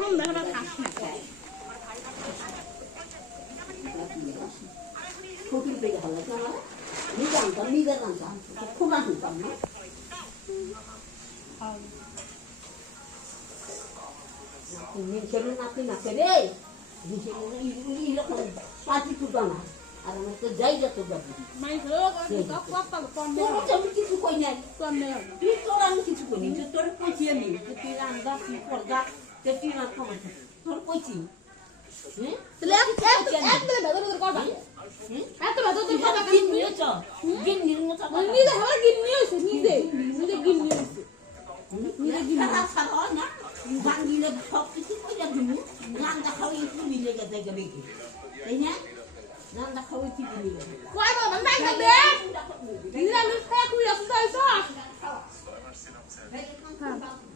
প্রথম দেখা খাস না শ্বশুর পেয়ে ভালো লাগছে আমার নিজে আনতাম নিজের আনতাম খুব আনতাম না নাতি নাচে রে পাঁচি তুটা না আর আমার তো যাই যত আমি কিছু কই নাই তুই তোর আমি কিছু কই নি তোর কইছি আমি তুই রান্না তুই করগা তুই না খাবার তোর কইছি সব কিছু করে দিবি রান্না খাওয়াই একটু মিলে গেছে দেখি তাই না রান্না খাওয়াই একটু মিলে গেছে Hãy subscribe cho kênh Ghiền Mì Gõ để không bỏ lỡ những video hấp dẫn